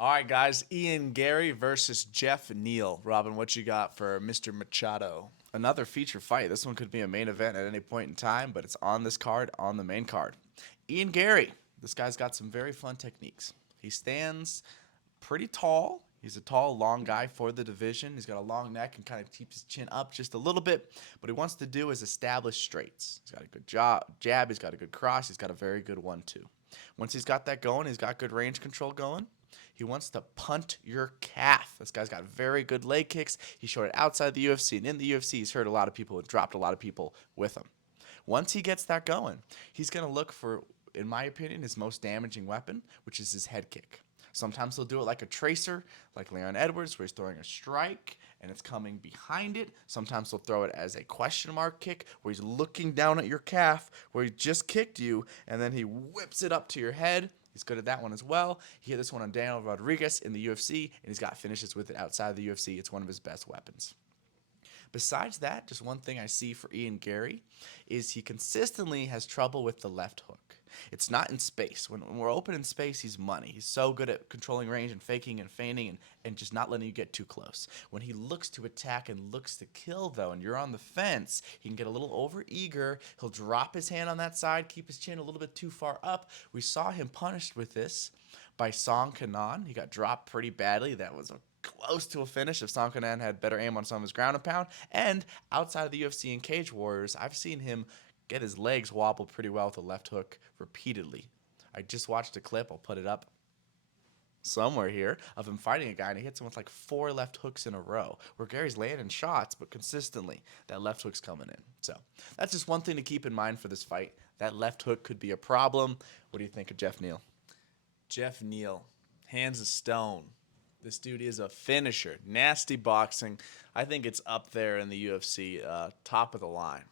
All right, guys. Garry versus Geoff Neal. Robin, what you got for Mr. Machado? Another feature fight. This one could be a main event at any point in time, but it's on this card, on the main card. Garry. This guy's got some very fun techniques. He stands pretty tall. He's a tall, long guy for the division. He's got a long neck and kind of keeps his chin up just a little bit. What he wants to do is establish straights. He's got a good jab. He's got a good cross. He's got a very good 1-2. Once he's got that going, he's got good range control going. He wants to punt your calf. This guy's got very good leg kicks. He showed it outside the UFC, and in the UFC, he's hurt a lot of people and dropped a lot of people with him. Once he gets that going, he's going to look for, in my opinion, his most damaging weapon, which is his head kick. Sometimes he'll do it like a tracer, like Leon Edwards, where he's throwing a strike and it's coming behind it. Sometimes he'll throw it as a question mark kick, where he's looking down at your calf, where he just kicked you, and then he whips it up to your head. He's good at that one as well. He hit this one on Daniel Rodriguez in the UFC, and he's got finishes with it outside of the UFC. It's one of his best weapons. Besides that, just one thing I see for Garry is he consistently has trouble with the left hook. It's not in space. When we're open in space, he's money. He's so good at controlling range and faking and feigning and just not letting you get too close. When he looks to attack and looks to kill, though, and you're on the fence, he can get a little over-eager. He'll drop his hand on that side, keep his chin a little bit too far up. We saw him punished with this by Song Kanan. He got dropped pretty badly. That was close to a finish if Song Kanan had better aim on some of his ground and pound. And outside of the UFC and Cage Warriors, I've seen him get his legs wobble pretty well with a left hook repeatedly. I just watched a clip. I'll put it up somewhere here of him fighting a guy, and he hits him with like 4 left hooks in a row, where Garry's landing shots, but consistently that left hook's coming in. So that's just one thing to keep in mind for this fight. That left hook could be a problem. What do you think of Geoff Neal? Geoff Neal, hands of stone. This dude is a finisher. Nasty boxing. I think it's up there in the UFC, top of the line.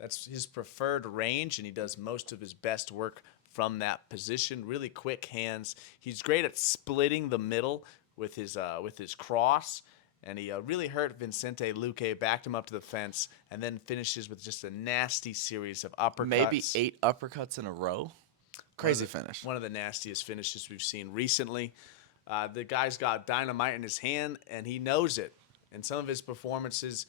That's his preferred range, and he does most of his best work from that position. Really quick hands. He's great at splitting the middle with his cross, and he really hurt Vicente Luque, backed him up to the fence, and then finishes with just a nasty series of uppercuts. Maybe 8 uppercuts in a row. Crazy finish. One of the nastiest finishes we've seen recently. The guy's got dynamite in his hand, and he knows it. In some of his performances,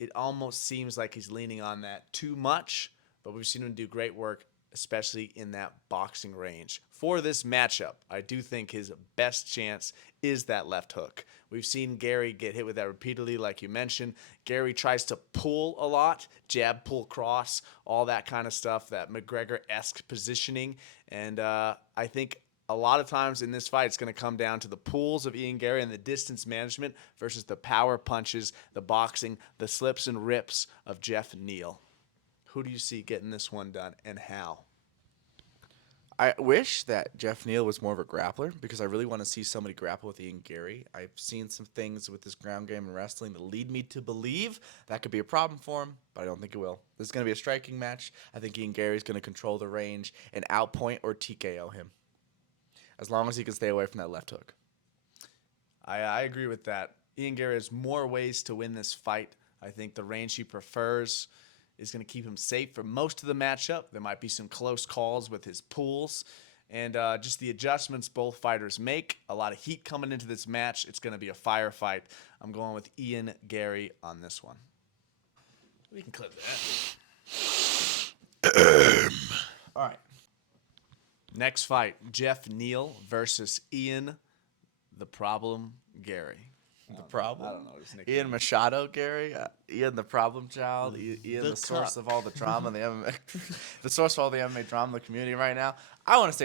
it almost seems like he's leaning on that too much, but we've seen him do great work, especially in that boxing range. For this matchup, I do think his best chance is that left hook. We've seen Garry get hit with that repeatedly, like you mentioned. Garry tries to pull a lot, jab, pull, cross, all that kind of stuff, that McGregor-esque positioning. And I think a lot of times in this fight, it's going to come down to the pulls of Garry and the distance management versus the power punches, the boxing, the slips and rips of Geoff Neal. Who do you see getting this one done, and how? I wish that Geoff Neal was more of a grappler, because I really want to see somebody grapple with Garry. I've seen some things with his ground game and wrestling that lead me to believe that could be a problem for him, but I don't think it will. This is going to be a striking match. I think Garry is going to control the range and outpoint or TKO him, as long as he can stay away from that left hook. I agree with that. Garry has more ways to win this fight. I think the range he prefers is going to keep him safe for most of the matchup. There might be some close calls with his pulls, and just the adjustments both fighters make. A lot of heat coming into this match. It's going to be a firefight. I'm going with Garry on this one. We can clip that. All right. Next fight, Geoff Neal versus Ian the Problem Garry. The problem? I don't know his nickname. Machado, Garry? Ian the problem child? Ian the source of all the drama in the MMA, the source of all the MMA drama in the community right now? I want to stay